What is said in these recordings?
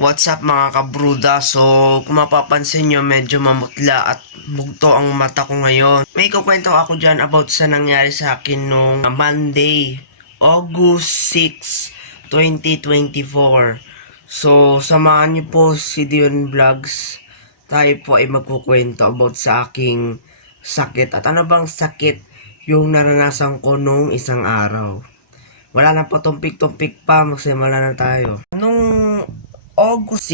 What's up mga kabruda? So, kung mapapansin nyo, medyo mamutla at bugto ang mata ko ngayon. May kukwento ako dyan about sa nangyari sa akin nung Monday, August 6, 2024. So, samahan nyo po si Dion Vlogs. Tayo po ay magkukwento about sa aking sakit. At ano bang sakit yung naranasan ko nung isang araw? Wala na po tumpik-tumpik pa, magsimula na tayo. Nung August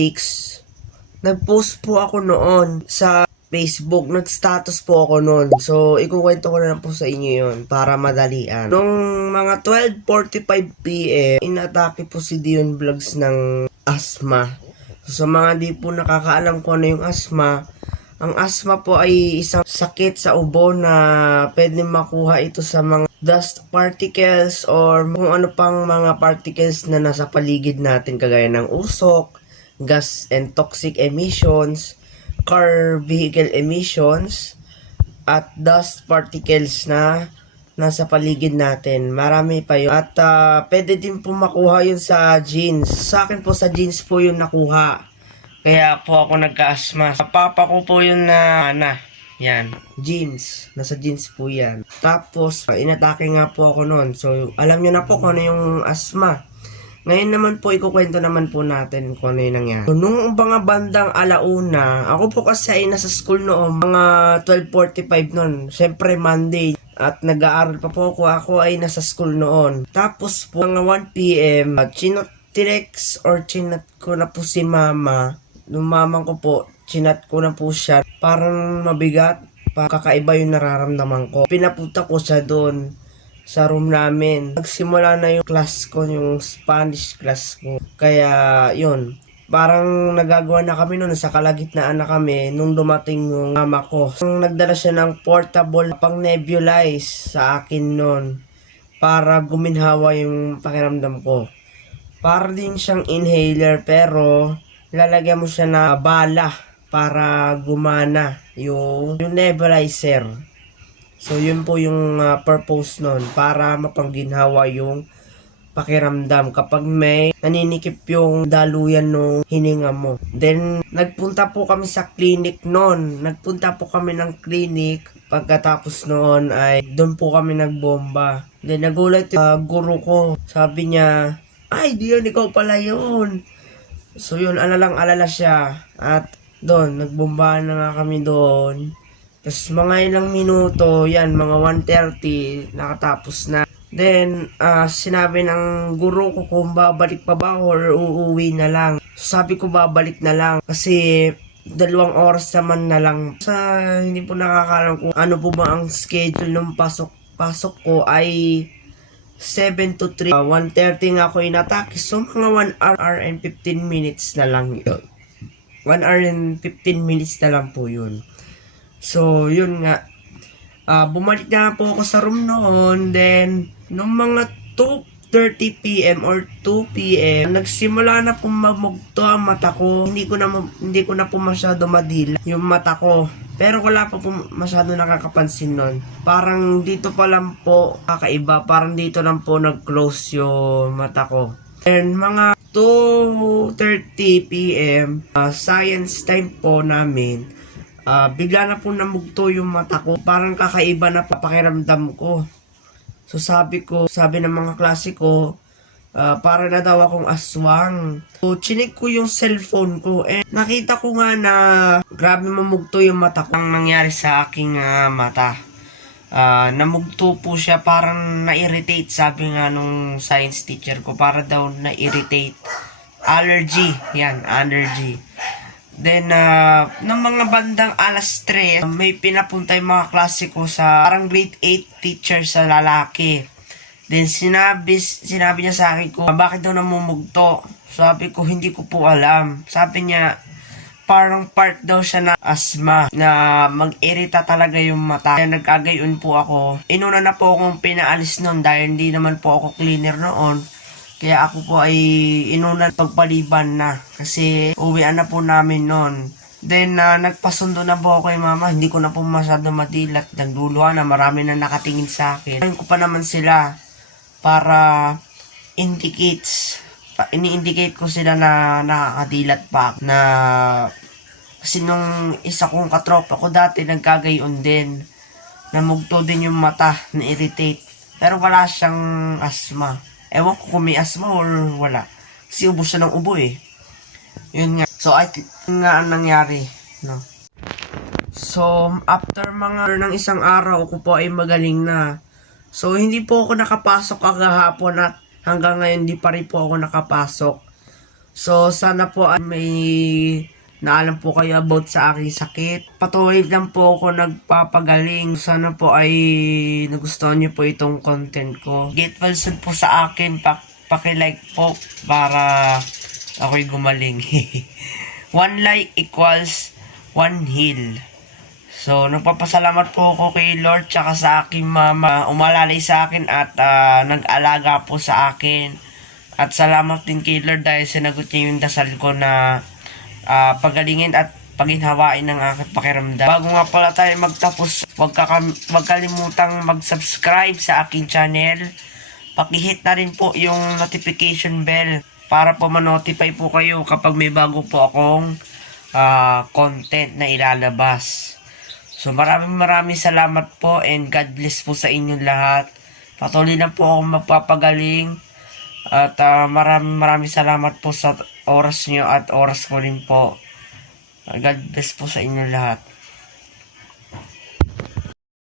6, nag-post po ako noon sa Facebook, nag-status po ako noon. So, ikukwento ko na lang po sa inyo yon para madalian. Nung mga 12:45 p.m., inatake po si Dion Vlogs ng asthma. So, sa mga di po nakakaalam kung ano yung asthma, ang asthma po ay isang sakit sa ubo na pwede makuha ito sa mga dust particles or kung ano pang mga particles na nasa paligid natin kagaya ng usok, gas and toxic emissions, car vehicle emissions, at dust particles na nasa paligid natin. Marami pa yun. At pwede din po makuha yun sa jeans. Sa akin po sa jeans po yun nakuha. Kaya po ako nagka-asthma. Sa papa ko po yun yan, jeans. Nasa jeans po yan. Tapos, inatake nga po ako noon. So, alam nyo na po kung ano yung asthma. Ngayon naman po, ikukwento naman po natin kung ano yung nangyari. So, nung mga bandang alauna, ako po kasi ay nasa school noon, mga 12:45 noon. Siyempre, Monday. At nag-aaral pa po ako. Ako ay nasa school noon. Tapos po, mga 1 p.m., chinat ko na po si mama. Nung mamang ko po, chinat ko na po siya. Parang mabigat, kakaiba yung nararamdaman ko. Pinapunta ko siya doon sa room namin. Nagsimula na yung class ko, yung Spanish class ko. Kaya, yun. Parang nagagawa na kami noon, sa kalagitnaan na kami nung dumating yung mama ko. Nagdala siya ng portable pang nebulize sa akin noon para guminhawa yung pakiramdam ko. Para din siyang inhaler pero lalagyan mo siya na bala para gumana yung nebulizer. So, yun po yung purpose nun, para mapangginhawa yung pakiramdam kapag may naninikip yung daluyan ng hininga mo. Then, nagpunta po kami sa clinic noon. Nagpunta po kami ng clinic. Pagkatapos noon ay doon po kami nagbomba. Then, nagulat yung guro ko. Sabi niya, "Ay, Dion, ikaw pala yun." So yun, alalang-alala siya. At doon, nagbombahan na nga kami doon. Tapos mga ilang minuto, yan, mga 1:30, nakatapos na. Then, sinabi ng guro ko kung babalik pa ba or uuwi na lang. So, sabi ko babalik na lang kasi 2 oras naman na lang. Sa hindi po nakakalam kung ano po ba ang schedule ng pasok ko ay 7 to 3. 1:30 nga ako inatake. So, mga 1 hour and 15 minutes na lang yun. 1 hour and 15 minutes na lang po yun. So, yun nga. Bumalik na po ako sa room noon. Then, nung mga 2:30 p.m. or 2 p.m., nagsimula na po mamugto ang mata ko. Hindi ko na po masyado madila yung mata ko. Pero wala pa po masyado nakakapansin nun. Parang dito pa lang po kakaiba. Parang dito lang po nag-close yung mata ko. And mga 2:30 p.m., science time po namin, bigla na po namugto yung mata ko. Parang kakaiba na pakiramdam ko. So sabi ng mga klase ko, para na daw akong aswang. So, chinik ko yung cellphone ko. Nakita ko nga na grabe mamugto yung mata ko. Ang nangyari sa aking mata. Namugto po siya, parang na-irritate. Sabi nga nung science teacher ko, para daw na-irritate. Allergy. Yan, allergy. Then, ng mga bandang alas 3, may pinapunta yung mga klase ko sa parang grade 8 teacher sa lalaki. Then, sinabi niya sa akin ko, bakit daw namumugto? Sabi ko, hindi ko po alam. Sabi niya, parang part daw siya na asthma, na mag-irita talaga yung mata. Kaya nag-agayon po ako. Inuna na po akong pinaalis noon dahil hindi naman po ako cleaner noon. Kaya ako po ay inuna pagpaliban na. Kasi uwian na po namin noon. Then, nagpasundo na po ako kay mama. Hindi ko na po masyado madilat. Nagduluhan na, marami na nakatingin sa akin. Ayun ko pa naman sila para indicates ini-indicate ko sila na nakakadilat pa na kasi nung isa kong katropa ko dati nagkagayon din. Namugto din yung mata, na-irritate. Pero wala siyang asma. Ewan ko kung may asma or wala. Kasi ubos siya ng ubo eh. Yun nga. So, yun nga ang nangyari. No? So, after ng isang araw, ako po ay magaling na. So, hindi po ako nakapasok kagahapon at hanggang ngayon di pa rin po ako nakapasok. So, sana po ay may naalam po kayo about sa aking sakit. Patuloy lang po ako nagpapagaling. Sana po ay nagustuhan niyo po itong content ko. Grateful soon po sa akin. Paki-like po para ako'y gumaling. 1 like equals 1 heal. So, nagpapasalamat po ako kay Lord tsaka sa aking mama. Umalalay sa akin at nag-alaga po sa akin. At salamat din kay Lord dahil sinagot niya yung dasal ko na pagalingin at paginhawain ng aking pakiramdam. Bago nga pala tayo magtapos, wag kalimutang mag-subscribe sa aking channel. Pakihit na rin po yung notification bell para po ma-notify po kayo kapag may bago po akong content na ilalabas. So maraming salamat po and God bless po sa inyong lahat. Patuloy na po akong magpapagaling. At maraming salamat po sa oras nyo at oras ko rin po. God bless po sa inyo lahat.